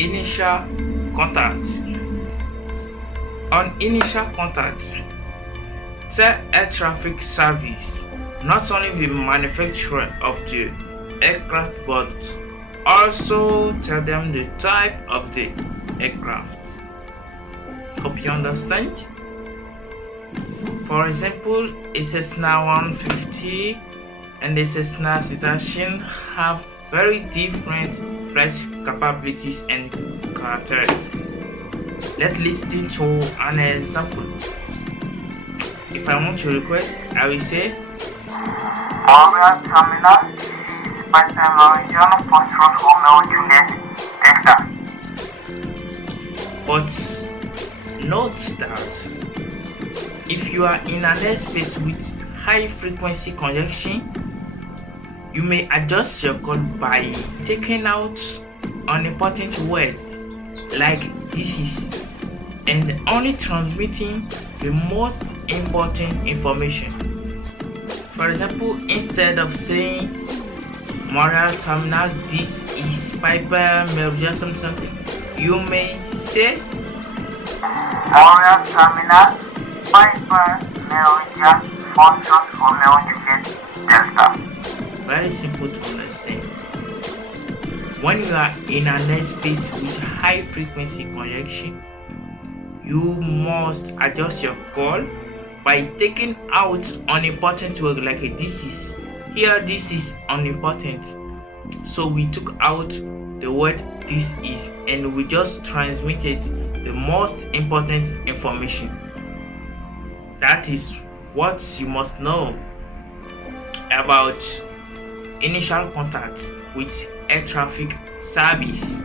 Initial contact. On initial contact, tell air traffic service not only the manufacturer of the aircraft but also tell them the type of the aircraft. Hope you understand. For example, a Cessna 150 and a Cessna Citation have very different flight capabilities and characteristics. Let's listen to an example. If I want to request, I will say Montreal Terminal is Pilote region Foxtrot Romeo Juliet Delta. but note that if you are in an airspace with high frequency congestion, you may adjust your call by taking out unimportant words like this is and only transmitting the most important information. For example, instead of saying Montreal Terminal, this is Piper Meridian something, you may say Montreal Terminal, Piper Meridian Foxtrot Romeo Juliet Delta. very simple to understand. When you are in an airspace with high frequency congestion, you must adjust your call by taking out unimportant words like this is. Here, this is unimportant. So we took out the word this is and we just transmitted the most important information. That is what you must know about initial contact with air traffic service.